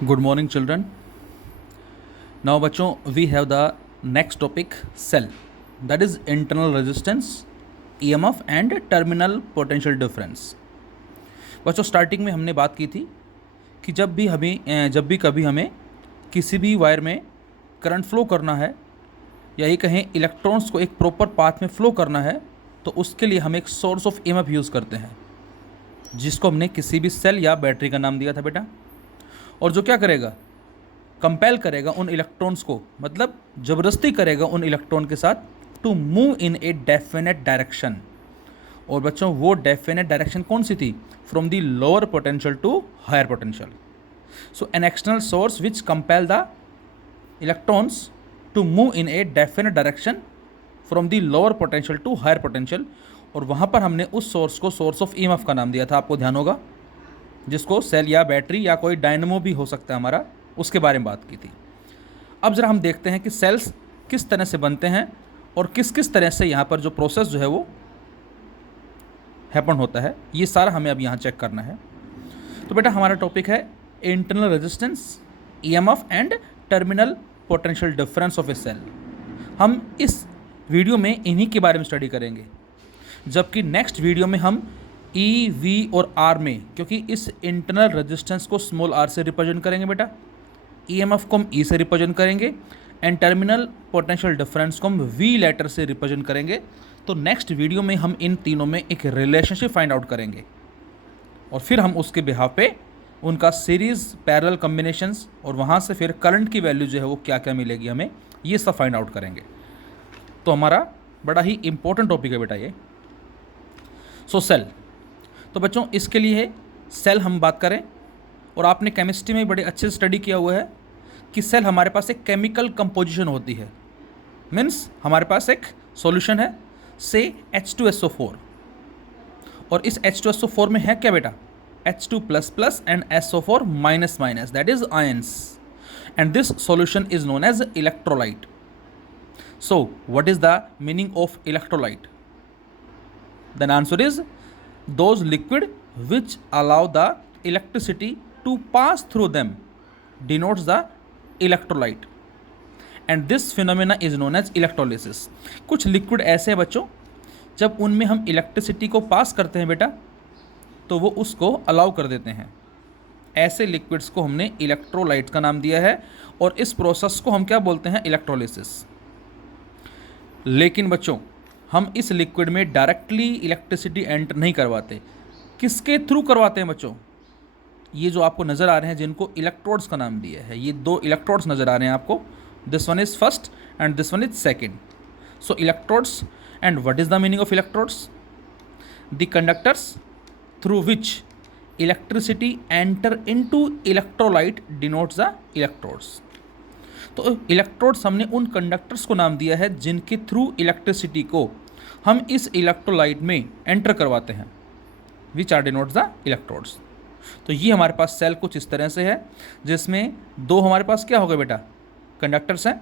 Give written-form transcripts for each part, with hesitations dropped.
Good morning, children. Now, बच्चों, we have the next topic cell, that is internal resistance, EMF and terminal potential difference. बच्चों, starting में हमने बात की थी कि जब भी कभी हमें किसी भी वायर में करंट फ्लो करना है या ये कहें इलेक्ट्रॉन्स को एक प्रॉपर पाथ में फ्लो करना है, तो उसके लिए हम एक सोर्स ऑफ EMF यूज़ करते हैं, जिसको हमने किसी भी सेल या बैटरी का नाम दिया था बेटा। और जो क्या करेगा, कंपेल करेगा उन इलेक्ट्रॉन्स को, मतलब ज़बरदस्ती करेगा उन इलेक्ट्रॉन के साथ to move in a definite direction. और बच्चों, वो डेफिनेट डायरेक्शन कौन सी थी? From the lower potential to higher potential. So an external source which compel the electrons to move in a definite direction from the lower potential to higher potential. और वहाँ पर हमने उस सोर्स को source of EMF का नाम दिया था, आपको ध्यान होगा, जिसको सेल या बैटरी या कोई डायनमो भी हो सकता है हमारा, उसके बारे में बात की थी। अब ज़रा हम देखते हैं कि सेल्स किस तरह से बनते हैं और किस किस तरह से यहाँ पर जो प्रोसेस जो है वो हैपन होता है, ये सारा हमें अब यहाँ चेक करना है। तो बेटा, हमारा टॉपिक है internal resistance, EMF and terminal potential difference of a cell. हम इस वीडियो में इन्हीं के बारे में स्टडी करेंगे, जबकि नेक्स्ट वीडियो में हम E, V और R में, क्योंकि इस इंटरनल रेजिस्टेंस को स्मॉल r से रिप्रेजेंट करेंगे बेटा, EMF को हम E से रिप्रेजेंट करेंगे एंड टर्मिनल पोटेंशियल डिफरेंस को हम V लेटर से रिप्रेजेंट करेंगे। तो नेक्स्ट वीडियो में हम इन तीनों में एक रिलेशनशिप फाइंड आउट करेंगे और फिर हम उसके बिहाफ पे उनका सीरीज़ पैरेलल कॉम्बिनेशंस और वहाँ से फिर करंट की वैल्यू जो है वो क्या क्या मिलेगी हमें, ये सब फाइंड आउट करेंगे। तो हमारा बड़ा ही इंपॉर्टेंट टॉपिक है बेटा ये। सो सेल, तो बच्चों इसके लिए है सेल हम बात करें, और आपने केमिस्ट्री में बड़े अच्छे से स्टडी किया हुआ है कि सेल हमारे पास एक केमिकल कंपोजिशन होती है। मीन्स हमारे पास एक सॉल्यूशन है, से H2SO4, और इस H2SO4 में है क्या बेटा? H2++ and SO4-, that is ions, and this solution is known as electrolyte. So what is the meaning of electrolyte? Then answer is those liquid which allow the electricity to pass through them denotes the electrolyte, and this phenomena is known as electrolysis. कुछ liquid ऐसे हैं बच्चों, जब उनमें हम electricity को पास करते हैं बेटा, तो वो उसको अलाउ कर देते हैं। ऐसे लिक्विड्स को हमने इलेक्ट्रोलाइट का नाम दिया है, और इस प्रोसेस को हम क्या बोलते हैं? इलेक्ट्रोलिसिस। लेकिन बच्चों, हम इस लिक्विड में डायरेक्टली इलेक्ट्रिसिटी एंटर नहीं करवाते। किसके थ्रू करवाते हैं बच्चों? ये जो आपको नज़र आ रहे हैं, जिनको इलेक्ट्रोड्स का नाम दिया है, ये दो इलेक्ट्रोड्स नज़र आ रहे हैं आपको, this one is first and this one is second. So electrodes, and what is the meaning of electrodes? The conductors through which electricity enter into electrolyte denotes the electrodes. तो इलेक्ट्रोड्स हमने उन conductors को नाम दिया है जिनके through electricity को हम इस इलेक्ट्रोलाइट में एंटर करवाते हैं, which are denotes the electrodes. तो ये हमारे पास सेल कुछ इस तरह से है, जिसमें दो हमारे पास क्या हो गए बेटा? कंडक्टर्स हैं,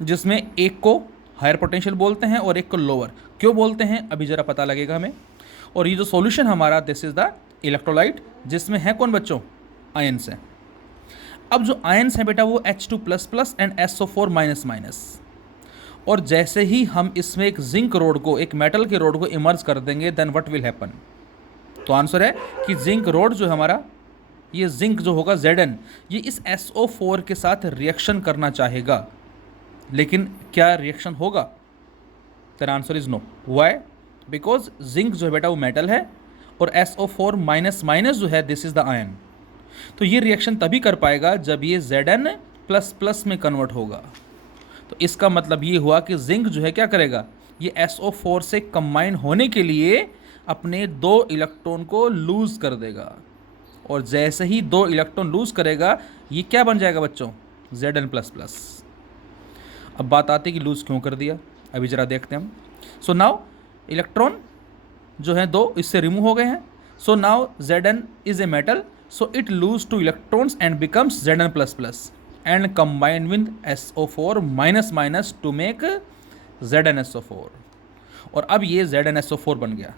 जिसमें एक को हायर पोटेंशियल बोलते हैं और एक को लोअर। क्यों बोलते हैं अभी ज़रा पता लगेगा हमें। और ये जो सॉल्यूशन हमारा, दिस इज़ द इलेक्ट्रोलाइट, जिसमें है कौन बच्चों? आयंस हैं। अब जो आयंस हैं बेटा, वो H2++ एंड SO4-, और जैसे ही हम इसमें एक जिंक रोड को, एक मेटल के रोड को इमर्ज कर देंगे, देन व्हाट विल हैपन? तो आंसर है कि जिंक रोड जो हमारा, ये जिंक जो होगा Zn, ये इस SO4 के साथ रिएक्शन करना चाहेगा, लेकिन क्या रिएक्शन होगा? Then answer is no. Why? Because zinc जो है बेटा वो मेटल है, और SO4-, जो है दिस इज द आयन। तो ये रिएक्शन तभी कर पाएगा जब ये Zn++ में कन्वर्ट होगा। तो इसका मतलब ये हुआ कि जिंक जो है क्या करेगा? ये SO4 से कंबाइन होने के लिए अपने दो इलेक्ट्रॉन को लूज़ कर देगा, और जैसे ही दो इलेक्ट्रॉन लूज़ करेगा, ये क्या बन जाएगा बच्चों? Zn++। अब बात आती है कि लूज़ क्यों कर दिया, अभी ज़रा देखते हैं हम। सो नाउ इलेक्ट्रॉन जो है दो इससे रिमूव हो गए हैं। So now Zn is a metal, so it lose two electrons and becomes Zn++ and combine with SO4-, to make ZnSO4, और अब ये ZnSO4 बन गया।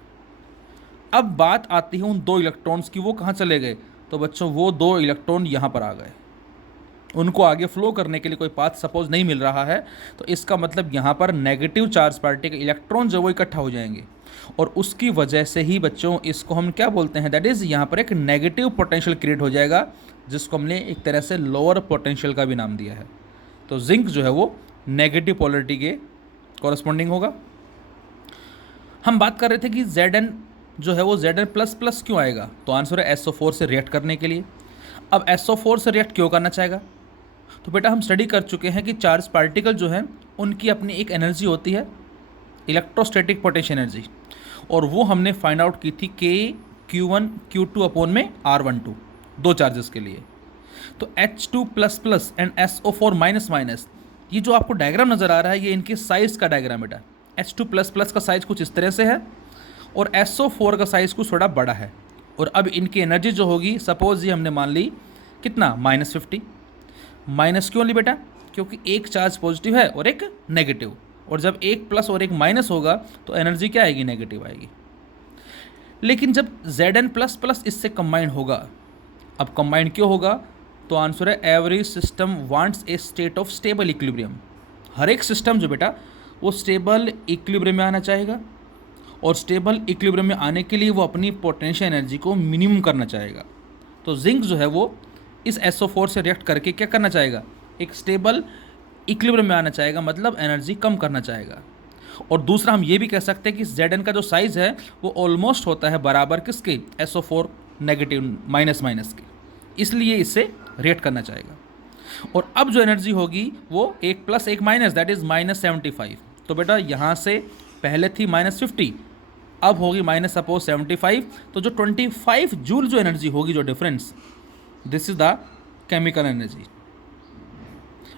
अब बात आती है उन दो इलेक्ट्रॉन्स की, वो कहाँ चले गए? तो बच्चों वो दो इलेक्ट्रॉन यहाँ पर आ गए, उनको आगे फ्लो करने के लिए कोई पाथ सपोज नहीं मिल रहा है, तो इसका मतलब यहाँ पर नेगेटिव चार्ज पार्टिकल इलेक्ट्रॉन जो वो इकट्ठा हो जाएंगे, और उसकी वजह से ही बच्चों इसको हम क्या बोलते हैं, दैट इज़ यहाँ पर एक नेगेटिव पोटेंशियल क्रिएट हो जाएगा, जिसको हमने एक तरह से लोअर पोटेंशियल का भी नाम दिया है। तो जिंक जो है वो नेगेटिव पोलरिटी के कॉरस्पॉन्डिंग होगा। हम बात कर रहे थे कि Zn जो है वो Zn प्लस प्लस क्यों आएगा, तो आंसर है SO4 से रिएक्ट करने के लिए। अब SO4 से रिएक्ट क्यों करना चाहेगा, तो बेटा हम स्टडी कर चुके हैं कि चार्ज पार्टिकल जो हैं उनकी अपनी एक एनर्जी होती है, इलेक्ट्रोस्टैटिक पोटेंशियल एनर्जी, और वो हमने फाइंड आउट की थी Q1 Q2 अपॉन में R12, दो चार्जेस के लिए। तो H2 plus plus and SO4 minus minus, ये जो आपको डायग्राम नज़र आ रहा है ये इनके साइज़ का डायग्राम बेटा। H2 प्लस प्लस का साइज़ कुछ इस तरह से है और SO4 का साइज़ कुछ थोड़ा बड़ा है। और अब इनकी एनर्जी जो होगी, सपोज ये हमने मान ली कितना, -50। माइनस क्यों ली बेटा, क्योंकि एक चार्ज पॉजिटिव है और एक नेगेटिव, और जब एक प्लस और एक माइनस होगा तो एनर्जी क्या आएगी, नेगेटिव आएगी। लेकिन जब Zn प्लस प्लस इससे कंबाइन होगा, अब कंबाइन क्यों होगा, तो आंसर है every system wants a state of stable equilibrium. हर एक सिस्टम जो बेटा वो स्टेबल इक्विलिब्रियम में आना चाहेगा, और स्टेबल इक्विलिब्रियम में आने के लिए वो अपनी पोटेंशियल एनर्जी को मिनिमम करना चाहेगा। तो जिंक जो है वो इस SO4 से रिएक्ट करके क्या करना चाहेगा, एक स्टेबल इक्विलिब्रियम में आना चाहेगा, मतलब एनर्जी कम करना चाहेगा। और दूसरा हम ये भी कह सकते हैं कि Zn का जो साइज़ है वो ऑलमोस्ट होता है बराबर किसके, SO4 नेगेटिव माइनस माइनस के, इसलिए इससे रिएक्ट करना चाहेगा। और अब जो एनर्जी होगी वो एक प्लस एक माइनस, दैट इज़ -75। तो बेटा यहाँ से पहले थी -50, अब होगी माइनस सपोज 75, तो जो 25 जूल जो एनर्जी होगी, जो difference, this is the chemical energy.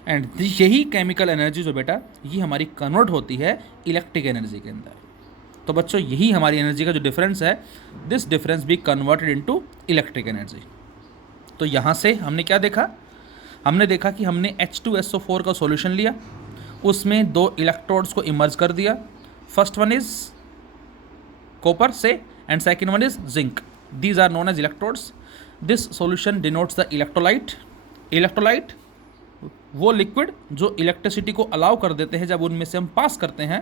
And यही केमिकल एनर्जी जो बेटा ये हमारी कन्वर्ट होती है इलेक्ट्रिक एनर्जी के अंदर। तो बच्चों यही हमारी एनर्जी का जो डिफरेंस है, this difference B converted into electric energy. तो यहाँ से हमने क्या देखा, हमने देखा कि हमने H2SO4 का सॉल्यूशन लिया, उसमें दो इलेक्ट्रोड्स को इमर्ज कर दिया। फर्स्ट वन इज कॉपर से and second one is zinc, these are known as electrodes. This solution denotes the electrolyte. Electrolyte वो लिक्विड जो इलेक्ट्रिसिटी को अलाउ कर देते हैं, जब उनमें से हम पास करते हैं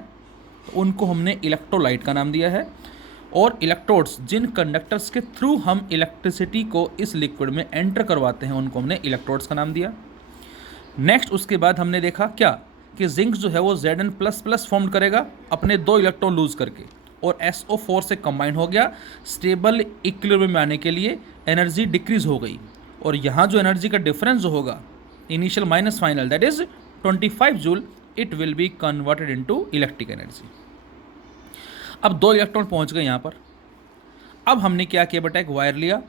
तो उनको हमने इलेक्ट्रोलाइट का नाम दिया है। और इलेक्ट्रोड्स जिन कंडक्टर्स के थ्रू हम इलेक्ट्रिसिटी को इस लिक्विड में एंटर करवाते हैं, उनको हमने इलेक्ट्रोड्स का नाम दिया। नेक्स्ट उसके बाद हमने देखा क्या, कि जिंक जो है वो Zn प्लस प्लस फॉर्म करेगा अपने दो इलेक्ट्रॉन लूज करके, और SO4 से कंबाइन हो गया। स्टेबल इक्विलिब्रियम में आने के लिए एनर्जी डिक्रीज हो गई, और यहाँ जो एनर्जी का डिफरेंस जो होगा, initial minus final, that is 25 joule, it will be converted into electric energy. अब दो इलेक्ट्रॉन पहुँच गए यहाँ पर। अब हमने क्या किया बेटा, एक वायर लिया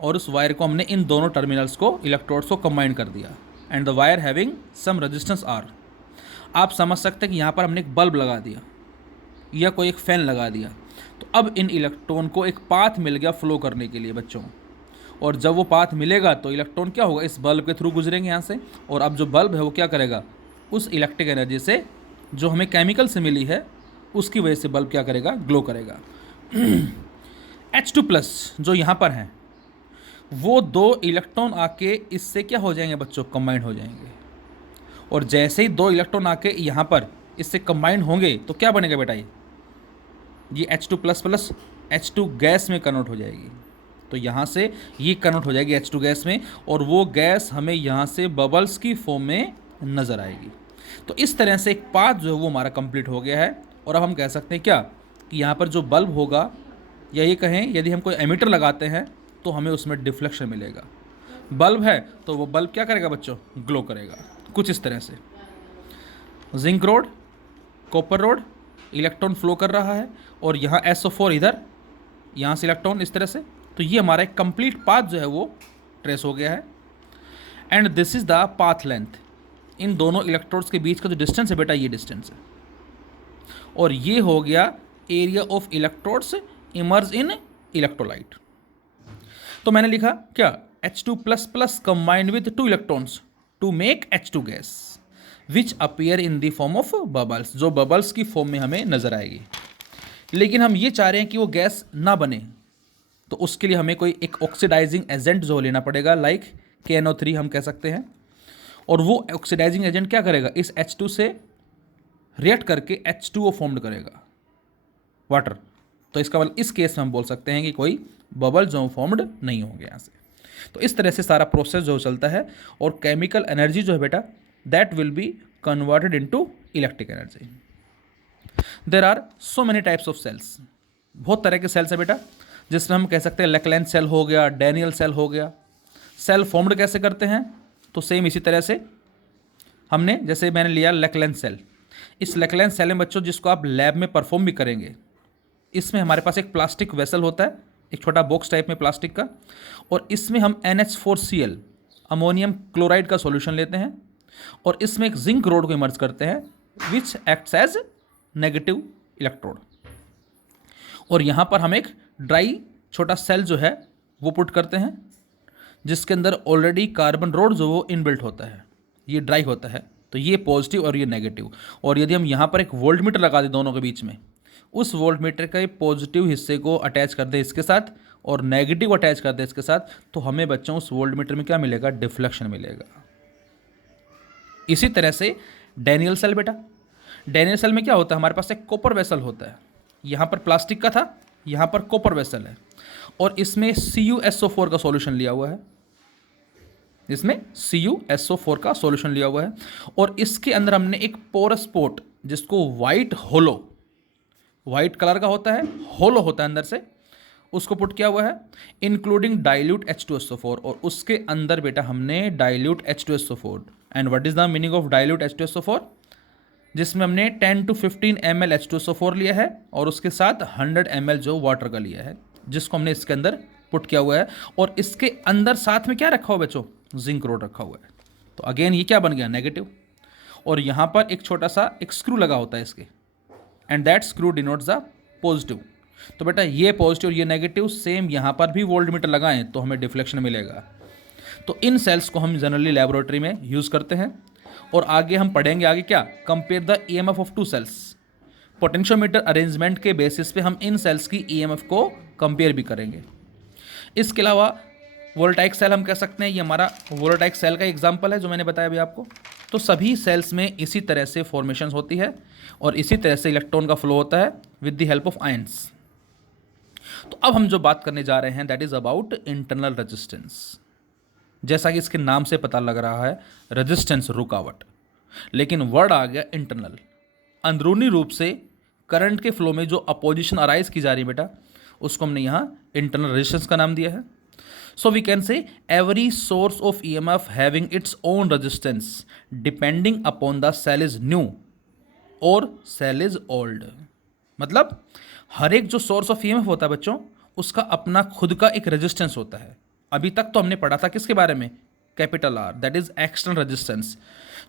और उस वायर को हमने इन दोनों टर्मिनल्स को, इलेक्ट्रोड्स को कंबाइन कर दिया, and the wire having some resistance R। आप समझ सकते हैं कि यहाँ पर हमने एक बल्ब लगा दिया या कोई एक फैन लगा दिया, तो अब इन इलेक्ट्रॉन को एक पाथ मिल गया फ्लो करने के लिए बच्चों। और जब वो पाथ मिलेगा तो इलेक्ट्रॉन क्या होगा, इस बल्ब के थ्रू गुजरेंगे यहाँ से, और अब जो बल्ब है वो क्या करेगा, उस इलेक्ट्रिक एनर्जी से जो हमें केमिकल से मिली है उसकी वजह से बल्ब क्या करेगा, ग्लो करेगा। H2 प्लस जो यहाँ पर हैं, वो दो इलेक्ट्रॉन आके इससे क्या हो जाएंगे बच्चों, कंबाइन हो जाएंगे। और जैसे ही दो इलेक्ट्रॉन आके यहाँ पर इससे कंबाइन होंगे तो क्या बनेगा बेटा, ये H2 plus plus H2 gas में कन्वर्ट हो जाएगी। तो यहाँ से ये कन्वर्ट हो जाएगी H2 गैस में, और वो गैस हमें यहाँ से बबल्स की फॉर्म में नज़र आएगी। तो इस तरह से एक पाथ जो है वो हमारा कंप्लीट हो गया है। और अब हम कह सकते हैं क्या, कि यहाँ पर जो बल्ब होगा, या ये कहें यदि हम कोई एमिटर लगाते हैं तो हमें उसमें डिफ्लेक्शन मिलेगा। बल्ब है तो वो बल्ब क्या करेगा बच्चों, ग्लो करेगा, कुछ इस तरह से। Zinc road, copper road, electron flow कर रहा है, और यहाँ SO4 इधर, यहाँ से इलेक्ट्रॉन इस तरह से। तो ये हमारा एक कंप्लीट पाथ जो है वो ट्रेस हो गया है। And this is the path length. इन दोनों इलेक्ट्रोड्स के बीच का जो डिस्टेंस है बेटा, ये डिस्टेंस है। और ये हो गया area of electrodes emerge in electrolyte. तो मैंने लिखा क्या, H2 plus plus combined with two electrons to make H2 gas which appear in the form of bubbles, जो बबल्स की फॉर्म में हमें नजर आएगी। लेकिन हम ये चाह रहे हैं कि वो गैस ना बने, तो उसके लिए हमें कोई एक ऑक्सीडाइजिंग एजेंट जो लेना पड़ेगा, लाइक KNO3 हम कह सकते हैं। और वो ऑक्सीडाइजिंग एजेंट क्या करेगा, इस H2 से रिएक्ट करके H2O फॉर्म करेगा, वाटर। तो इसका मतलब इस केस में हम बोल सकते हैं कि कोई बबल जो फॉर्म्ड नहीं होंगे यहाँ से। तो इस तरह से सारा प्रोसेस जो चलता है, और केमिकल एनर्जी जो है बेटा that will be converted into electric energy. There are so many types of cells, बहुत तरह के सेल्स है बेटा, जिसमें हम कह सकते हैं लेक्लैंड सेल हो गया, डैनियल सेल हो गया। सेल फॉर्म्ड कैसे करते हैं, तो सेम इसी तरह से हमने, जैसे मैंने लिया लेक्लैंड सेल, इस लेक्लैंड सेल में बच्चों जिसको आप लैब में परफॉर्म भी करेंगे, इसमें हमारे पास एक प्लास्टिक वेसल होता है, एक छोटा बॉक्स टाइप में प्लास्टिक का, और इसमें हम NH4Cl अमोनियम क्लोराइड का सॉल्यूशन लेते हैं, और इसमें एक जिंक रोड को इमर्ज करते हैं which acts as negative electrode. और यहाँ पर हम एक ड्राई छोटा सेल जो है वो पुट करते हैं, जिसके अंदर ऑलरेडी कार्बन रोड जो वो इनबिल्ट होता है, ये ड्राई होता है, तो ये पॉजिटिव और ये नेगेटिव। और यदि हम यहाँ पर एक वोल्ट मीटर लगा दें दोनों के बीच में, उस वोल्ट मीटर के पॉजिटिव हिस्से को अटैच कर दें इसके साथ और नेगेटिव अटैच कर दें इसके साथ, तो हमें बच्चों उस वोल्ट मीटर में क्या मिलेगा, डिफ्लेक्शन मिलेगा। इसी तरह से डैनियल सेल बेटा, डैनियल सेल में क्या होता है, हमारे पास एक कॉपर वेसल होता है, यहाँ पर प्लास्टिक का था, यहाँ पर कॉपर वेसल है, और इसमें CuSO4 का सॉल्यूशन लिया हुआ है, इसमें CuSO4 का सॉल्यूशन लिया हुआ है, और इसके अंदर हमने एक पोरस पोर्ट, जिसको वाइट कलर का होता है, होलो होता है अंदर से, उसको पुट किया हुआ है, इंक्लूडिंग डाइल्यूट H2SO4, और उसके अंदर बेटा हमने dilute H2SO4। And what is the meaning of dilute H2SO4, जिसमें हमने 10 to 15 ml H2SO4 लिया है, और उसके साथ 100 ml जो वाटर का लिया है, जिसको हमने इसके अंदर पुट किया हुआ है, और इसके अंदर साथ में क्या रखा हुआ बच्चों, जिंक रोड रखा हुआ है। तो अगेन ये क्या बन गया, नेगेटिव, और यहाँ पर एक छोटा सा एक स्क्रू लगा होता है इसके, and that screw denotes the positive. तो बेटा ये पॉजिटिव और ये नेगेटिव, सेम यहाँ पर भी वोल्ट मीटर लगाएं तो हमें डिफ्लेक्शन मिलेगा। तो इन सेल्स को हम जनरली लेबोरेटरी में यूज़ करते हैं, और आगे हम पढ़ेंगे आगे क्या, compare the EMF of two cells. Potentiometer arrangement के बेसिस पे हम इन सेल्स की EMF को कंपेयर भी करेंगे। इसके अलावा वोल्टाइक सेल हम कह सकते हैं, ये हमारा वोल्टाइक सेल का एग्जांपल है जो मैंने बताया अभी आपको। तो सभी सेल्स में इसी तरह से फॉर्मेशन होती है, और इसी तरह से इलेक्ट्रॉन का फ्लो होता है with the help of ions. तो अब हम जो बात करने जा रहे हैं that is about internal resistance. जैसा कि इसके नाम से पता लग रहा है, रेजिस्टेंस रुकावट, लेकिन वर्ड आ गया इंटरनल। अंदरूनी रूप से करंट के फ्लो में जो अपोजिशन अराइज की जा रही है बेटा, उसको हमने यहाँ इंटरनल रेजिस्टेंस का नाम दिया है। So we can say every source of EMF having its own resistance depending upon the cell is new और सेल इज ओल्ड। मतलब हर एक जो सोर्स ऑफ EMF होता है बच्चों, उसका अपना खुद का एक रेजिस्टेंस होता है। अभी तक तो हमने पढ़ा था किसके बारे में, capital R, that is external resistance.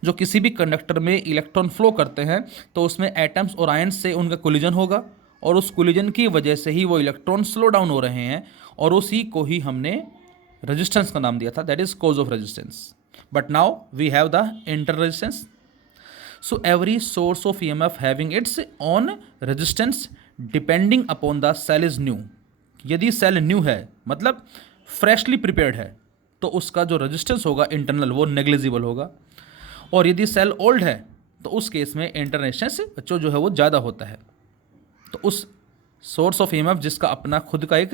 जो किसी भी कंडक्टर में इलेक्ट्रॉन फ्लो करते हैं तो उसमें एटम्स और आयंस से उनका कोलिजन होगा, और उस कोलिजन की वजह से ही वो इलेक्ट्रॉन स्लो डाउन हो रहे हैं, और उसी को ही हमने रेजिस्टेंस का नाम दिया था, that is cause of resistance. But now we have the internal resistance. So every source of EMF having its own resistance depending upon the cell is new. यदि सेल न्यू है मतलब फ्रेशली प्रिपेयर्ड है, तो उसका जो resistance होगा internal वो negligible होगा, और यदि सेल ओल्ड है तो उस केस में इंटरनल रेजिस्टेंस बच्चों जो है वो ज़्यादा होता है। तो उस सोर्स ऑफ EMF जिसका अपना खुद का एक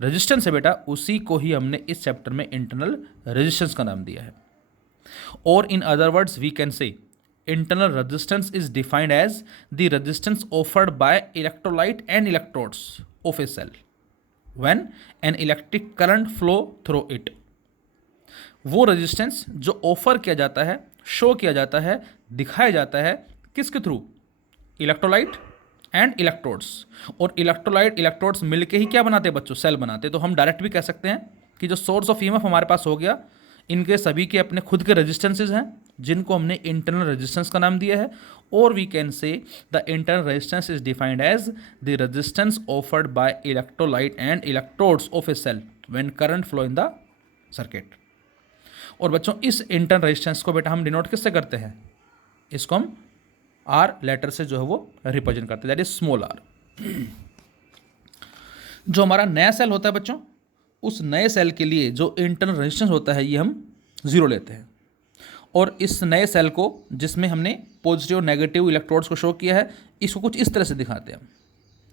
रेजिस्टेंस है बेटा, उसी को ही हमने इस चैप्टर में इंटरनल रेजिस्टेंस का नाम दिया है। और in other words we can say internal resistance is defined as the resistance offered by electrolyte and electrodes of a cell when an electric current flow through it। वो resistance जो offer किया जाता है, शो किया जाता है, दिखाया जाता है किसके थ्रू, इलेक्ट्रोलाइट एंड इलेक्ट्रोड्स। और इलेक्ट्रोलाइट इलेक्ट्रोड्स मिलके ही क्या बनाते हैं बच्चों, सेल बनाते हैं। तो हम डायरेक्ट भी कह सकते हैं कि जो सोर्स ऑफ EMF हमारे पास हो गया, इनके सभी के अपने खुद के रेजिस्टेंसेज हैं जिनको हमने इंटरनल रेजिस्टेंस का नाम दिया है। और we can say the internal resistance is defined as the resistance offered by electrolyte and electrodes of a cell when current flow in the circuit. और बच्चों इस इंटरनल रेजिस्टेंस को बेटा हम डिनोट किससे करते हैं, इसको हम R लेटर से जो है वो रिप्रेजेंट करते हैं, दैट इज स्मॉल r। जो हमारा नया सेल होता है बच्चों, उस नए सेल के लिए जो इंटरनल रेजिस्टेंस होता है ये हम 0 लेते हैं। और इस नए सेल को जिसमें हमने पॉजिटिव और नेगेटिव इलेक्ट्रोड्स को शो किया है, इसको कुछ इस तरह से दिखाते हैं हम।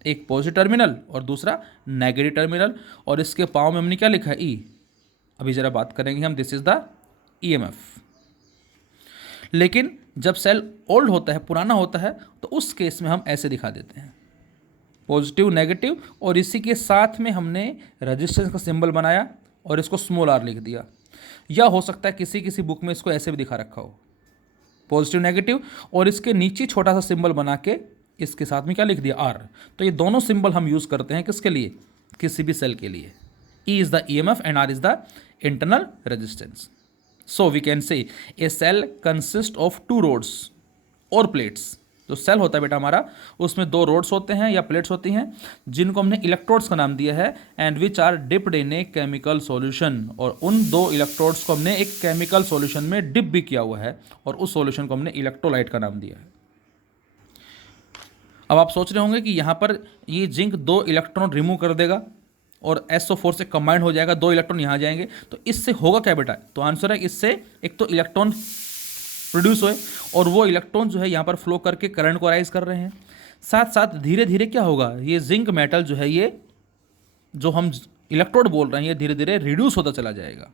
एक पॉजिटिव टर्मिनल और दूसरा नेगेटिव टर्मिनल, और इसके पाँव में हमने क्या लिखा है, ई। अभी ज़रा बात करेंगे हम, दिस इज द ईएमएफ। लेकिन जब सेल ओल्ड होता है, पुराना होता है, तो उस केस में हम ऐसे दिखा देते हैं, पॉजिटिव नेगेटिव, और इसी के साथ में हमने रेजिस्टेंस का सिंबल बनाया और इसको स्मॉल आर लिख दिया। या हो सकता है किसी किसी बुक में इसको ऐसे भी दिखा रखा हो, पॉजिटिव नेगेटिव, और इसके नीचे छोटा सा सिंबल बना के इसके साथ में क्या लिख दिया, आर। तो ये दोनों सिंबल हम यूज़ करते हैं किसके लिए, किसी भी सेल के लिए। E is the EMF and R is the internal resistance. So we can say a cell consist of two rods और प्लेट्स। जो सेल होता है बेटा हमारा, उसमें दो रोड्स होते हैं या प्लेट्स होती हैं, जिनको हमने इलेक्ट्रोड्स का नाम दिया है, and which are dipped in a chemical solution. और उन दो इलेक्ट्रोड्स को हमने एक केमिकल सॉल्यूशन में डिप भी किया हुआ है, और उस सॉल्यूशन को हमने इलेक्ट्रोलाइट का नाम दिया है। अब आप सोच रहे होंगे कि यहाँ पर ये जिंक दो इलेक्ट्रॉन रिमूव कर देगा और SO4 से कंबाइंड हो जाएगा, दो इलेक्ट्रॉन यहाँ जाएंगे, तो इससे होगा क्या बेटा? तो आंसर है, इससे एक तो इलेक्ट्रॉन प्रोड्यूस हुए, और वो इलेक्ट्रॉन जो है यहाँ पर फ्लो करके करंट को राइज कर रहे हैं। साथ साथ धीरे धीरे क्या होगा, ये जिंक मेटल जो है, ये जो हम इलेक्ट्रोड बोल रहे हैं, ये धीरे धीरे रिड्यूस होता चला जाएगा,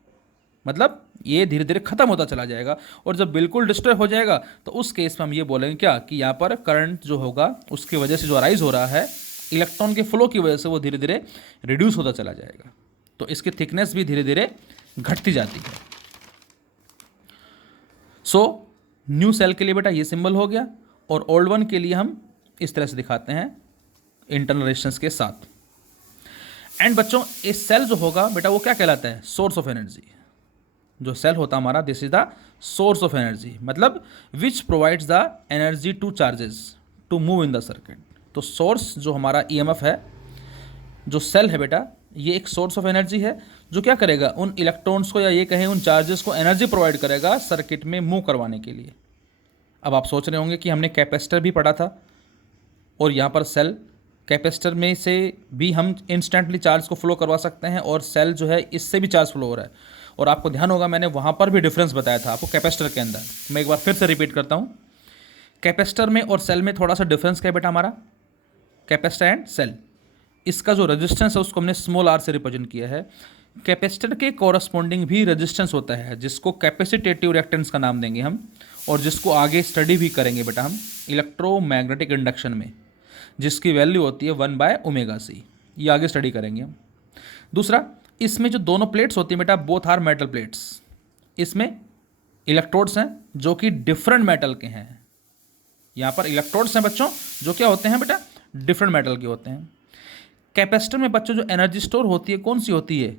मतलब ये धीरे धीरे खत्म होता चला जाएगा। और जब बिल्कुल डिस्ट्रॉय हो जाएगा, तो उस केस में हम ये बोलेंगे क्या, कि यहाँ पर करंट जो होगा उसकी वजह से जो अराइज हो रहा है इलेक्ट्रॉन के फ्लो की वजह से, वो धीरे धीरे रिड्यूस होता चला जाएगा। तो इसकी थिकनेस भी धीरे धीरे घटती जाती है। सो न्यू सेल के लिए बेटा ये सिंबल हो गया, और ओल्ड वन के लिए हम इस तरह से दिखाते हैं इंटरनल रेजिस्टेंस के साथ। एंड बच्चों, इस सेल जो होगा बेटा, वो क्या कहलाता है, सोर्स ऑफ एनर्जी। जो सेल होता हमारा, this is the source of energy, मतलब which provides the energy to charges to move in the circuit. तो सोर्स जो हमारा ईएमएफ है, जो सेल है बेटा, ये एक सोर्स ऑफ एनर्जी है, जो क्या करेगा, उन इलेक्ट्रॉन्स को या ये कहें उन चार्जेस को एनर्जी प्रोवाइड करेगा सर्किट में मूव करवाने के लिए। अब आप सोच रहे होंगे कि हमने कैपेसिटर भी पढ़ा था, और यहाँ पर सेल, कैपेसिटर में से भी हम इंस्टेंटली चार्ज को फ्लो करवा सकते हैं, और सेल जो है इससे भी चार्ज फ्लो हो रहा है। और आपको ध्यान होगा, मैंने वहाँ पर भी डिफरेंस बताया था आपको कैपेसिटर के अंदर। मैं एक बार फिर से रिपीट करता हूँ, कैपेसिटर में और सेल में थोड़ा सा डिफरेंस क्या है बेटा हमारा, कैपेसिटर एंड सेल। इसका जो रेजिस्टेंस है उसको हमने स्मॉल आर से रिप्रेजेंट किया है। कैपेसिटर के कॉरस्पॉन्डिंग भी रेजिस्टेंस होता है, जिसको कैपेसिटेटिव रिएक्टेंस का नाम देंगे हम, और जिसको आगे स्टडी भी करेंगे बेटा हम इलेक्ट्रोमैग्नेटिक इंडक्शन में, जिसकी वैल्यू होती है 1/ωc। ये आगे स्टडी करेंगे हम। दूसरा, इसमें जो दोनों प्लेट्स होती हैं बेटा, बोथ आर मेटल प्लेट्स। इसमें इलेक्ट्रोड्स हैं जो कि डिफरेंट मेटल के हैं। यहाँ पर इलेक्ट्रोड्स हैं बच्चों जो क्या होते हैं बेटा, डिफरेंट मेटल के होते हैं। कैपेसिटर में बच्चों जो एनर्जी स्टोर होती है, कौन सी होती है,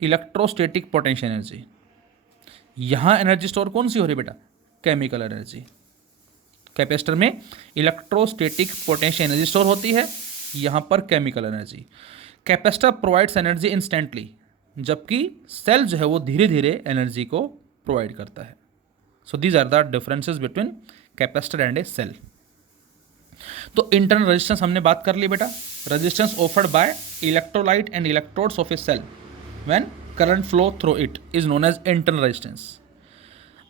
इलेक्ट्रोस्टैटिक पोटेंशियल एनर्जी। यहाँ एनर्जी स्टोर कौन सी हो रही है बेटा, केमिकल एनर्जी। कैपेसिटर में इलेक्ट्रोस्टैटिक पोटेंशियल एनर्जी स्टोर होती है, यहाँ पर chemical energy. Capacitor provides energy instantly, जबकि सेल जो है वो धीरे धीरे एनर्जी को प्रोवाइड करता है। So these are the differences between capacitor and a cell. तो इंटरनल रेजिस्टेंस हमने बात कर ली बेटा, resistance offered by electrolyte and electrodes of a cell when current flow through it is known as internal resistance.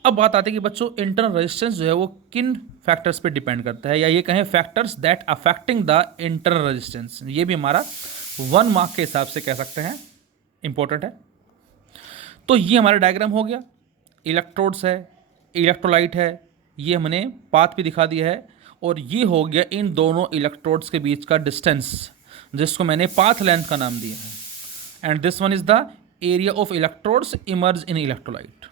अब बात आती है कि बच्चों इंटरनल रेजिस्टेंस जो है वो किन फैक्टर्स पे डिपेंड करता है, या ये कहें factors that affecting the internal resistance. ये भी हमारा 1 मार्क के हिसाब से कह सकते हैं, इंपॉर्टेंट है। तो ये हमारा डायग्राम हो गया, इलेक्ट्रोड्स है, इलेक्ट्रोलाइट है, ये हमने पाथ भी दिखा दिया है, और ये हो गया इन दोनों इलेक्ट्रोड्स के बीच का डिस्टेंस, जिसको मैंने पाथ लेंथ का नाम दिया है। And this one is the area of electrodes emerge in electrolyte.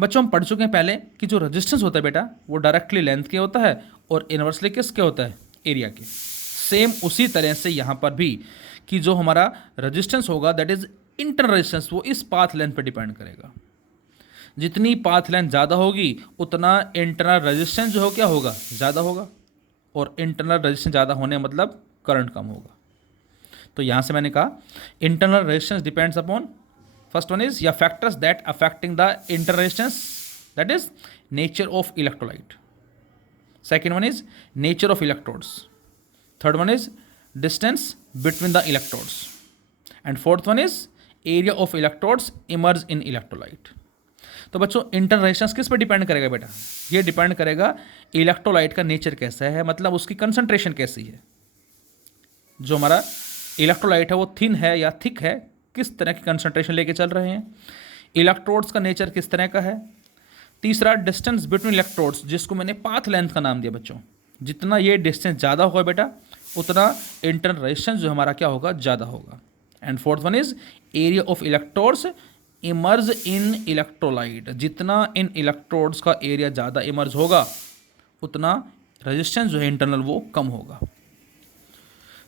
बच्चों हम पढ़ चुके हैं पहले कि जो रेजिस्टेंस होता है बेटा, वो डायरेक्टली लेंथ के होता है और इनवर्सली किसके होता है, एरिया के। सेम उसी तरह से यहाँ पर भी कि जो हमारा रेजिस्टेंस होगा दैट इज इंटरनल रेजिस्टेंस, वो इस पाथ लेंथ पर डिपेंड करेगा। जितनी पाथ लेंथ ज़्यादा होगी उतना इंटरनल रेजिस्टेंस जो हो क्या होगा, ज़्यादा होगा, और इंटरनल रेजिस्टेंस ज़्यादा होने मतलब करंट कम होगा। तो यहाँ से मैंने कहा internal resistance depends upon, first one is या factors that affecting the internal resistance, that is nature of electrolyte. Second one is nature of electrodes. Third one is distance between the electrodes, and fourth one is area of electrodes emerge in electrolyte. तो बच्चों internal resistance किस पे depend करेगा बेटा? ये depend करेगा electrolyte का nature कैसा है, मतलब उसकी कंसंट्रेशन कैसी है। जो हमारा इलेक्ट्रोलाइट है वो थिन है या थिक है, किस तरह की कंसंट्रेशन लेके चल रहे हैं। इलेक्ट्रोड्स का नेचर किस तरह का है। तीसरा डिस्टेंस बिटवीन इलेक्ट्रोड्स, जिसको मैंने पाथ लेंथ का नाम दिया बच्चों। जितना ये डिस्टेंस ज़्यादा होगा बेटा उतना इंटरनल रेजिस्टेंस जो हमारा क्या होगा, ज़्यादा होगा। And fourth one is area of electrodes emerge in electrolyte. जितना इन इलेक्ट्रोड्स का एरिया ज़्यादा इमर्ज होगा उतना रेजिस्टेंस जो है इंटरनल वो कम होगा।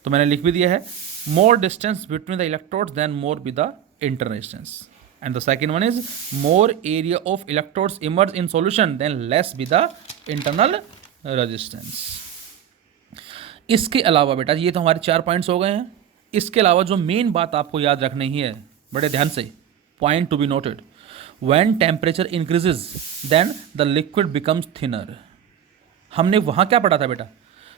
तो मैंने लिख भी दिया है, more distance between the electrodes then more be the internal resistance. And the second one is more area of electrodes emerge in solution then less be the internal resistance. इसके अलावा बेटा ये तो हमारे 4 पॉइंट्स हो गए हैं। इसके अलावा जो मेन बात आपको याद रखनी ही है बड़े ध्यान से, point to be noted, when temperature increases then the liquid becomes thinner. हमने वहाँ क्या पढ़ा था बेटा?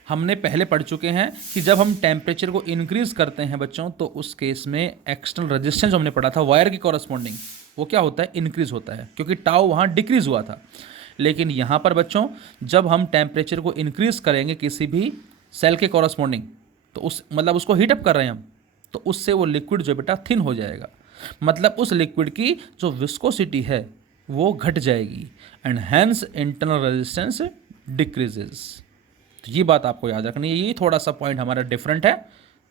हमने पहले पढ़ चुके हैं कि जब हम टेम्परेचर को इंक्रीज करते हैं बच्चों तो उस केस में एक्सटर्नल रेजिस्टेंस हमने पढ़ा था वायर की कॉरस्पॉन्डिंग, वो क्या होता है, इंक्रीज होता है, क्योंकि टाउ वहाँ डिक्रीज हुआ था। लेकिन यहाँ पर बच्चों जब हम टेम्परेचर को इंक्रीज करेंगे किसी भी सेल के कॉरस्पॉन्डिंग, तो उस मतलब उसको हीटअप कर रहे हैं हम, तो उससे वो लिक्विड जो बेटा थिन हो जाएगा, मतलब उस लिक्विड की जो विस्कोसिटी है वो घट जाएगी and hence internal resistance decreases. तो ये बात आपको याद रखनी है, ये थोड़ा सा पॉइंट हमारा डिफरेंट है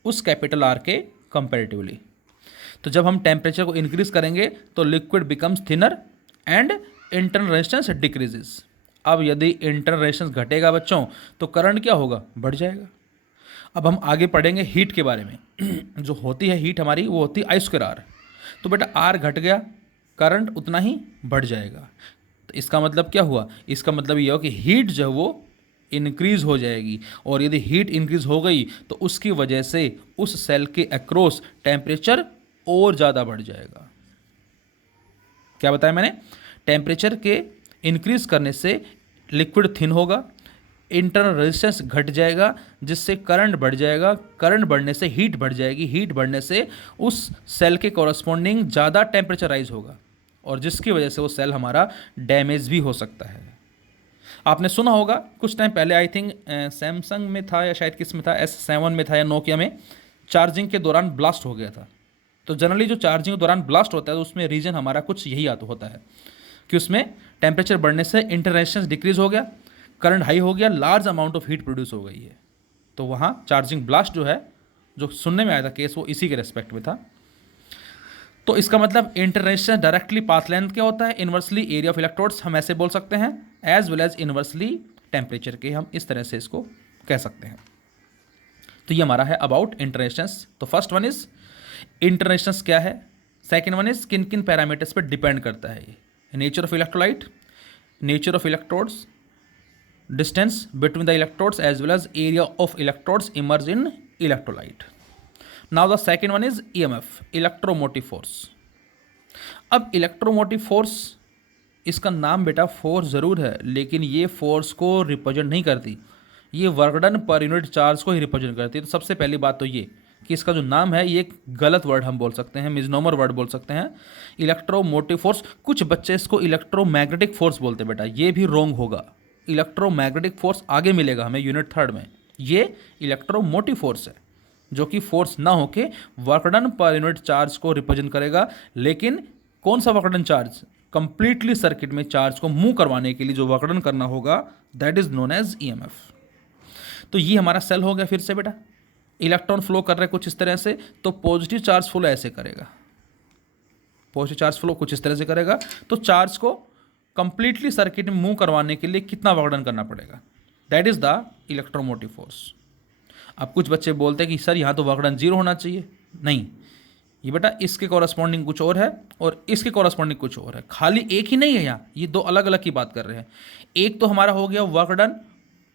उस कैपिटल आर के कंपैरेटिवली। तो जब हम टेम्परेचर को इंक्रीज करेंगे तो liquid becomes thinner and internal resistance decreases. अब यदि इंटरनल रेजिस्टेंस घटेगा बच्चों तो करंट क्या होगा, बढ़ जाएगा। अब हम आगे पढ़ेंगे हीट के बारे में। जो होती है हीट हमारी वो होती है आई स्क्वायर आर। तो बेटा आर घट गया, करंट उतना ही बढ़ जाएगा। तो इसका मतलब क्या हुआ, इसका मतलब यह हो कि हीट जो है वो इंक्रीज हो जाएगी, और यदि हीट इंक्रीज हो गई तो उसकी वजह से उस सेल के अक्रॉस टेम्परेचर और ज़्यादा बढ़ जाएगा। क्या बताया मैंने, टेम्परेचर के इंक्रीज करने से लिक्विड थिन होगा, इंटरनल रेजिस्टेंस घट जाएगा जिससे करंट बढ़ जाएगा, करंट बढ़ने से हीट बढ़ जाएगी, हीट बढ़ने से उस सेल के कॉरस्पॉन्डिंग ज़्यादा टेम्परेचर राइज होगा, और जिसकी वजह से वो सेल हमारा डैमेज भी हो सकता है। आपने सुना होगा कुछ टाइम पहले, आई थिंक सैमसंग में था या शायद किस में था, S7 में था या नोकिया में, चार्जिंग के दौरान ब्लास्ट हो गया था। तो जनरली जो चार्जिंग के दौरान ब्लास्ट होता है तो उसमें रीजन हमारा कुछ यही होता है कि उसमें टेम्परेचर बढ़ने से इंटरनल रेजिस्टेंस डिक्रीज हो गया, करंट हाई हो गया, large amount of heat produce हो गई है। तो वहाँ चार्जिंग ब्लास्ट जो है, जो सुनने में आया था केस, वो इसी के रेस्पेक्ट में था। तो इसका मतलब internal resistance directly path length क्या होता है, इन्वर्सली एरिया ऑफ इलेक्ट्रोड्स हम ऐसे बोल सकते हैं, as well as inversely temperature के, हम इस तरह से इसको कह सकते हैं। तो ये हमारा है अबाउट इंटरनल रेजिस्टेंस। तो first one is internal resistance क्या है, सेकेंड वन इज किन किन पैरामीटर्स पर डिपेंड करता है ये, nature of electrolyte, nature of electrodes, distance between the electrodes as well as area of electrodes emerge in electrolyte. Now the second one is EMF, electromotive force. अब electromotive force, इसका नाम बेटा force ज़रूर है लेकिन ये फोर्स को represent नहीं करती, ये work done per unit charge को ही रिप्रेजेंट करती है। तो सबसे पहली बात तो ये कि इसका जो नाम है ये एक गलत वर्ड हम बोल सकते हैं, मिसनोमर वर्ड बोल सकते हैं, इलेक्ट्रोमोटिव फोर्स। कुछ बच्चे इसको इलेक्ट्रोमैग्नेटिक फोर्स बोलते हैं बेटा, ये भी रॉन्ग होगा। इलेक्ट्रोमैग्नेटिक फोर्स आगे मिलेगा हमें यूनिट 3 में, ये इलेक्ट्रोमोटिव फोर्स है जो कि फोर्स ना होके work done per unit charge को रिप्रेजेंट करेगा। लेकिन कौन सा work done charge, completely circuit में चार्ज को मूव करवाने के लिए जो वर्क डन करना होगा, that is known as EMF. तो ये हमारा सेल हो गया। फिर से बेटा इलेक्ट्रॉन फ्लो कर रहे कुछ इस तरह से, तो पॉजिटिव चार्ज फ्लो ऐसे करेगा, पॉजिटिव चार्ज फ्लो कुछ इस तरह से करेगा। तो चार्ज को कंप्लीटली सर्किट में मूव करवाने के लिए कितना वर्क डन करना पड़ेगा, that is the electromotive force. अब कुछ बच्चे बोलते हैं कि सर यहाँ तो वर्क डन 0 होना चाहिए, नहीं, ये बेटा इसके कॉरस्पॉन्डिंग कुछ और है और इसके कॉरस्पॉन्डिंग कुछ और है, खाली एक ही नहीं है यहाँ, ये दो अलग अलग की बात कर रहे हैं। एक तो हमारा हो गया work done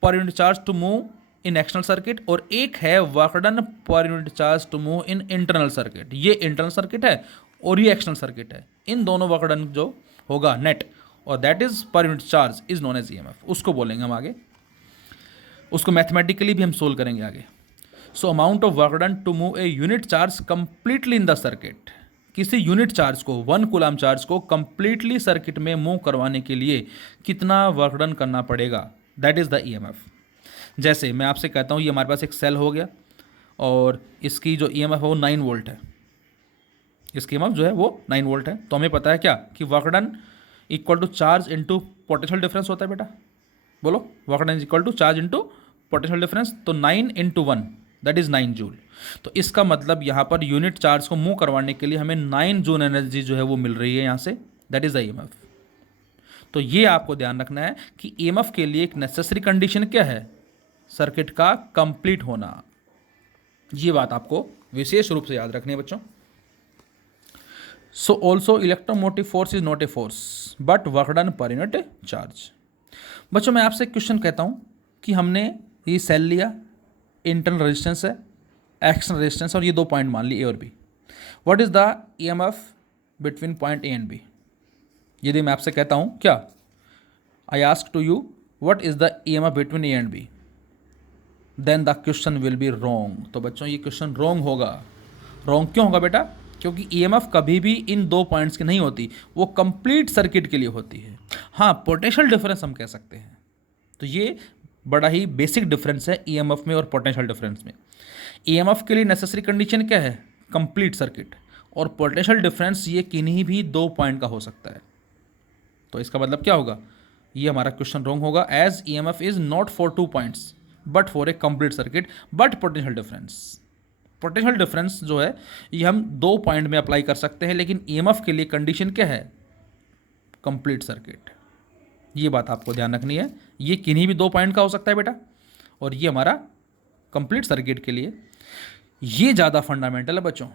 per unit charge to move in external circuit, और एक है work done per unit charge to move in internal circuit. ये इंटरनल सर्किट है और ये एक्सटर्नल सर्किट है, इन दोनों वर्क डन जो होगा नेट, और that is per unit charge is known as EMF. उसको बोलेंगे हम आगे, उसको मैथमेटिकली भी हम सोल्व करेंगे आगे। So amount of work done to move a unit charge completely in the circuit, किसी यूनिट चार्ज को 1 कूलम चार्ज को कंप्लीटली सर्किट में मूव करवाने के लिए कितना वर्क डन करना पड़ेगा, दैट इज़ द ईएमएफ। जैसे मैं आपसे कहता हूँ ये हमारे पास एक सेल हो गया और इसकी जो ईएमएफ है वो 9 वोल्ट है, इसकी ईएमएफ जो है वो 9 वोल्ट है। तो हमें पता है क्या कि work done equal to charge into potential difference होता है बेटा, बोलो work done is equal to charge into potential difference. तो 9 इंटू 1 दैट इज 9 जूल। तो इसका मतलब यहाँ पर यूनिट चार्ज को मूव करवाने के लिए हमें 9 जूल एनर्जी जो है वो मिल रही है यहाँ से, दैट इज द ईएमएफ। तो ये आपको ध्यान रखना है कि ईएमएफ के लिए एक नेसेसरी कंडीशन क्या है, सर्किट का कंप्लीट होना। ये बात आपको विशेष रूप से याद रखनी है बच्चों। So also electromotive force is not a force but work done per unit charge. बच्चों मैं आपसे क्वेश्चन कहता हूँ कि हमने ये सेल लिया, इंटरनल रेजिस्टेंस है, एक्सटर्नल रेजिस्टेंस, और ये 2 पॉइंट मान ली ए और B. What is the EMF between point A and B? यदि मैं आपसे कहता हूँ क्या, I ask to you what is the EMF between A and B, then the question will be wrong. तो बच्चों ये क्वेश्चन रॉन्ग होगा। रॉन्ग क्यों होगा बेटा? क्योंकि ईएमएफ कभी भी इन 2 पॉइंट्स की नहीं होती, वो कंप्लीट सर्किट के लिए होती है। हाँ, पोटेंशियल डिफरेंस हम कह सकते हैं। तो ये बड़ा ही बेसिक डिफरेंस है ईएमएफ में और पोटेंशियल डिफरेंस में। ईएमएफ के लिए नेसेसरी कंडीशन क्या है, कंप्लीट सर्किट, और पोटेंशियल डिफरेंस ये किन्हीं भी 2 पॉइंट का हो सकता है। तो इसका मतलब क्या होगा, ये हमारा क्वेश्चन रॉन्ग होगा, as EMF is not for 2 points but for a complete circuit but potential difference. Potential difference जो है ये हम 2 पॉइंट में अप्लाई कर सकते हैं, लेकिन ईएमएफ के लिए कंडीशन क्या है, कंप्लीट सर्किट। ये बात आपको ध्यान रखनी है, ये किन्हीं भी 2 पॉइंट का हो सकता है बेटा, और ये हमारा कंप्लीट सर्किट के लिए ये ज़्यादा फंडामेंटल है बच्चों।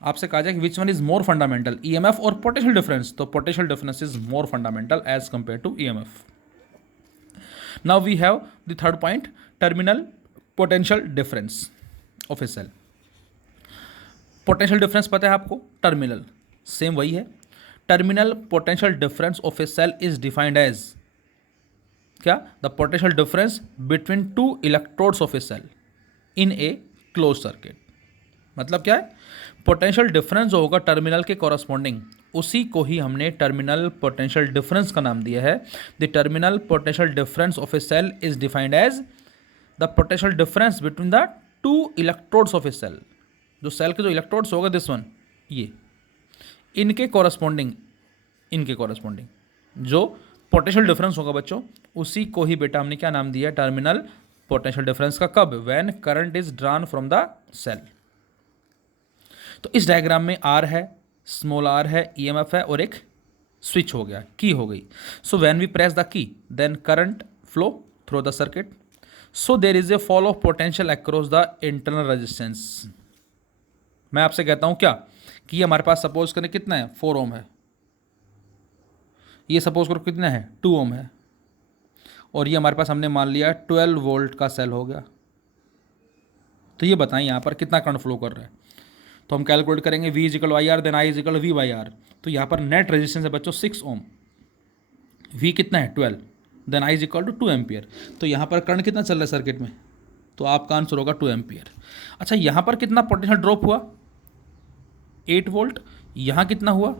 आपसे कहा जाए कि which one is more fundamental, EMF और पोटेंशियल डिफरेंस, तो potential difference is more fundamental as compare to EMF. Now we have the third point, terminal potential difference of a cell. Potential difference पता है आपको, terminal same वही है। Terminal potential difference of a cell is defined as क्या, the potential difference between 2 electrodes of a cell in a close circuit. मतलब क्या है, potential difference जो होगा टर्मिनल के कॉरस्पॉन्डिंग, उसी को ही हमने टर्मिनल पोटेंशियल डिफरेंस का नाम दिया है। The terminal potential difference of a cell is defined as the potential difference between the 2 electrodes of a cell. जो सेल के जो इलेक्ट्रोड्स होगा दिस वन, ये इनके कॉरस्पॉन्डिंग जो पोटेंशियल डिफरेंस होगा बच्चों, उसी को ही बेटा हमने क्या नाम दिया, टर्मिनल पोटेंशियल डिफरेंस का। कब, when current is drawn from the cell. तो इस डायग्राम में आर है, स्मॉल आर है, ईएमएफ है, और एक स्विच हो गया, की हो गई। So when we press the key then current flow through the circuit. So there is a fall of potential across the internal resistance. मैं आपसे कहता हूं क्या कि ये हमारे पास सपोज करें कितना है, 4 ओम है, ये सपोज करो कितना है, 2 ओम है, और ये हमारे पास हमने मान लिया 12 वोल्ट का सेल हो गया। तो ये बताएं यहाँ पर कितना करंट फ्लो कर रहा है। तो हम कैलकुलेट करेंगे V is equal I R, then I is equal V by R. तो यहाँ पर नेट रेजिस्टेंस है बच्चों 6 ओम, V कितना है 12, then I is equal to 2 ampere. तो यहाँ पर करंट कितना चल रहा है सर्किट में, तो आपका आंसर होगा 2 एम्पियर। अच्छा, यहाँ पर कितना पोटेंशियल ड्रॉप हुआ, 8 वोल्ट, यहाँ कितना हुआ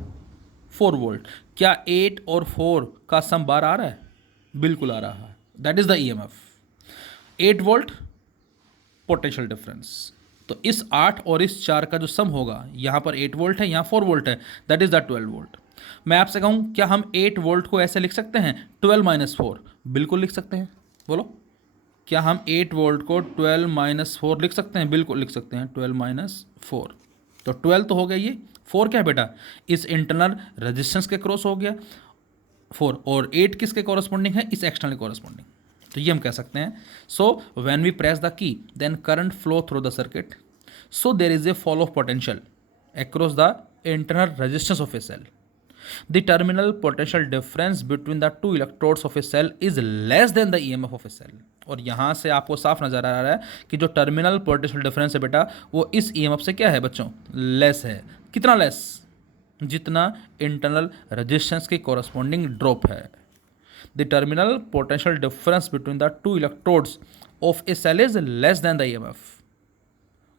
4 वोल्ट। क्या 8 और 4 का सम बार आ रहा है, बिल्कुल आ रहा है, that is the EMF. 8 volt potential difference, तो इस 8 और इस 4 का जो सम होगा, यहाँ पर 8 वोल्ट है, यहाँ 4 वोल्ट है, दैट इज द 12 वोल्ट। मैं आपसे कहूँ क्या हम 8 वोल्ट को ऐसे लिख सकते हैं 12 माइनस 4, बिल्कुल लिख सकते हैं, बोलो क्या हम 8 वोल्ट को 12 माइनस 4 लिख सकते हैं, बिल्कुल लिख सकते हैं, 12 माइनस 4। तो 12 तो हो गया, ये 4 क्या है बेटा, इस इंटरनल रेजिस्टेंस के क्रॉस हो गया 4, और 8 किसके कॉरस्पॉन्डिंग है, इस एक्सटर्नल कॉरस्पॉन्डिंग। तो ये हम कह सकते हैं। So when we press the key then current flow through the circuit, so there is a fall of potential across the internal resistance of a cell. The terminal potential difference between the 2 electrodes of a cell is less than the EMF of a cell। और यहाँ से आपको साफ नजर आ रहा है कि जो टर्मिनल पोटेंशियल डिफरेंस है बेटा, वो इस EMF से क्या है बच्चों, लेस है। कितना लेस, जितना इंटरनल रेजिस्टेंस के कॉरस्पॉन्डिंग ड्रॉप है। The terminal potential difference between the 2 electrodes of a cell is less than the EMF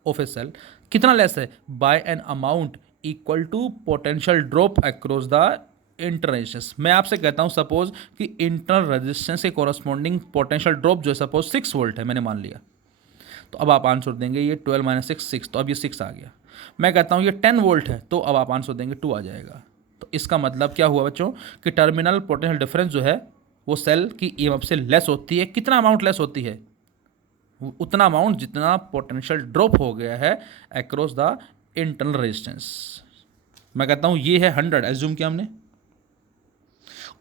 of a cell. कितना लेस है, by an amount equal to potential drop across the internal resistance. मैं आपसे कहता हूं suppose कि internal resistance के corresponding potential drop जो है सपोज 6 वोल्ट है, मैंने मान लिया। तो अब आप आंसर देंगे ये 12 माइनस 6, तो अब ये 6 आ गया। मैं कहता हूँ ये 10 वोल्ट है, तो अब आप आंसर देंगे 2 आ जाएगा। तो इसका मतलब क्या हुआ बच्चों कि टर्मिनल पोटेंशियल डिफरेंस जो है वो सेल की ईएमएफ से लेस होती है। कितना अमाउंट लेस होती है? उतना अमाउंट जितना पोटेंशियल ड्रॉप हो गया है अक्रॉस द इंटरनल रेजिस्टेंस। मैं कहता हूँ ये है 100 एज्यूम किया हमने,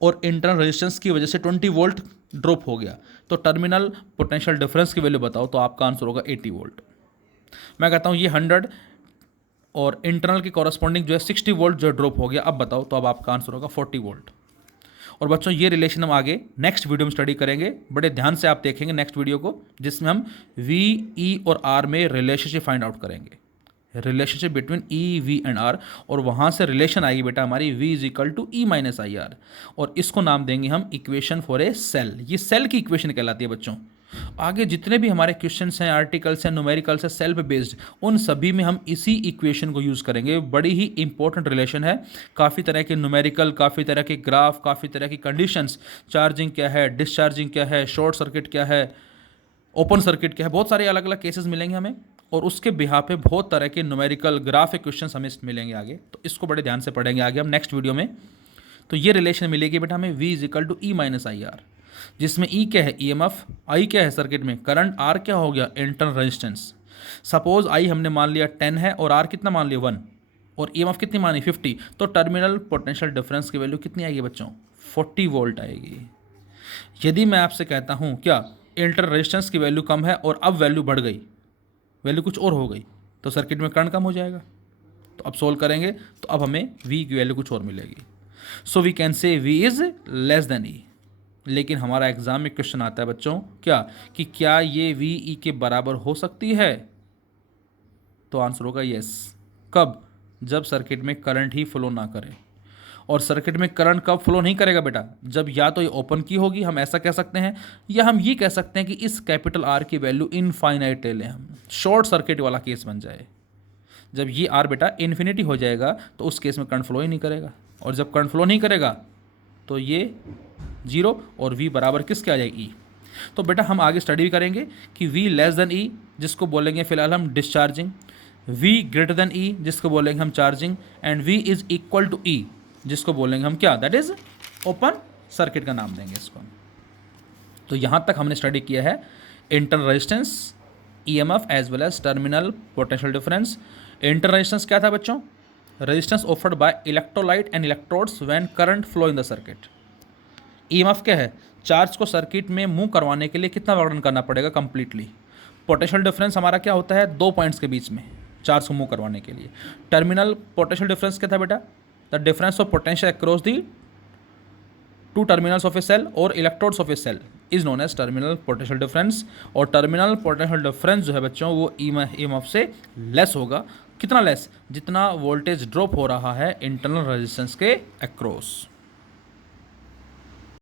और इंटरनल रेजिस्टेंस की वजह से 20 वोल्ट ड्रॉप हो गया, तो टर्मिनल पोटेंशियल डिफरेंस की वैल्यू बताओ, तो आपका आंसर होगा 80 वोल्ट। मैं कहता हूँ ये 100 और इंटरनल की कॉरस्पॉन्डिंग जो है 60 वोल्ट जो ड्रॉप हो गया, अब बताओ, तो अब आपका आंसर होगा 40 वोल्ट। और बच्चों ये रिलेशन हम आगे नेक्स्ट वीडियो में स्टडी करेंगे, बड़े ध्यान से आप देखेंगे नेक्स्ट वीडियो को, जिसमें हम वी, ई और आर में रिलेशनशिप फाइंड आउट करेंगे, relationship between E, V and R, और वहाँ से रिलेशन आएगी बेटा हमारी v is equal to E minus I R, और इसको नाम देंगे हम इक्वेशन फॉर ए सेल। ये सेल की इक्वेशन कहलाती है बच्चों। आगे जितने भी हमारे क्वेश्चंस हैं, आर्टिकल्स हैं, न्यूमेरिकल्स हैं, सेल पे बेस्ड, उन सभी में हम इसी इक्वेशन को यूज़ करेंगे। बड़ी ही इंपॉर्टेंट रिलेशन है, काफ़ी तरह के न्यूमेरिकल, काफ़ी तरह के ग्राफ, काफ़ी तरह की कंडीशंस, चार्जिंग क्या है, डिस्चार्जिंग क्या है, शॉर्ट सर्किट क्या है, ओपन सर्किट क्या है, बहुत सारे अलग अलग केसेस मिलेंगे हमें, और उसके बिहाफ पे बहुत तरह के न्यूमेरिकल ग्राफिक क्वेश्चंस हमें मिलेंगे आगे। तो इसको बड़े ध्यान से पढ़ेंगे आगे हम नेक्स्ट वीडियो में। तो ये रिलेशन मिलेगी बेटा हमें v is equal to E minus I R, जिसमें ई क्या है ईएमएफ, आई क्या है सर्किट में करंट, आर क्या हो गया इंटरनल रेजिस्टेंस। सपोज आई हमने मान लिया 10 है और आर कितना मान लिया 1, और ईएमएफ कितनी मानी 50, तो टर्मिनल पोटेंशियल डिफरेंस की वैल्यू कितनी आएगी बच्चों? 40 वोल्ट आएगी। यदि मैं आपसे कहता हूँ क्या इंटरनल रेजिस्टेंस की वैल्यू कम है और अब वैल्यू बढ़ गई, वैल्यू कुछ और हो गई, तो सर्किट में करंट कम हो जाएगा। तो अब सोल्व करेंगे तो अब हमें v की वैल्यू कुछ और मिलेगी। So we can say v is less than e। लेकिन हमारा एग्जाम में क्वेश्चन आता है बच्चों क्या कि क्या ये v e के बराबर हो सकती है? तो आंसर होगा यस। कब? जब सर्किट में करंट ही फ्लो ना करे। और सर्किट में करंट कब फ्लो नहीं करेगा बेटा? जब या तो ये ओपन की होगी, हम ऐसा कह सकते हैं, या हम ये कह सकते हैं कि इस कैपिटल आर की वैल्यू इनफाइनाइट ले लें हम, शॉर्ट सर्किट वाला केस बन जाए। जब ये आर बेटा इन्फिनिटी हो जाएगा तो उस केस में करंट फ्लो ही नहीं करेगा, और जब करंट फ्लो नहीं करेगा तो ये 0 और v बराबर किसके आ जाएगी? ई। तो बेटा हम आगे स्टडी भी करेंगे कि v लेस देन ई, जिसको बोलेंगे फिलहाल हम discharging, v greater than E, जिसको बोलेंगे हम charging, and v is equal to E, जिसको बोलेंगे हम क्या? दैट इज ओपन सर्किट का नाम देंगे इसको। तो यहाँ तक हमने स्टडी किया है internal resistance, EMF as well as terminal potential difference. Internal resistance क्या था बच्चों? Resistance offered by electrolyte and electrodes when current flow in the circuit. EMF क्या है? चार्ज को सर्किट में मूव करवाने के लिए कितना वर्क करना पड़ेगा कंप्लीटली। पोटेंशियल डिफरेंस हमारा क्या होता है? 2 पॉइंट्स के बीच में चार्ज को मूव करवाने के लिए। टर्मिनल पोटेंशियल डिफरेंस क्या था बेटा? The difference of potential across the 2 terminals of a cell और electrodes of a cell is known as terminal potential difference. और टर्मिनल पोटेंशियल डिफरेंस जो है बच्चों वो ईएमएफ से लेस होगा। कितना लेस? जितना वोल्टेज ड्रॉप हो रहा है इंटरनल रेजिस्टेंस के अक्रॉस।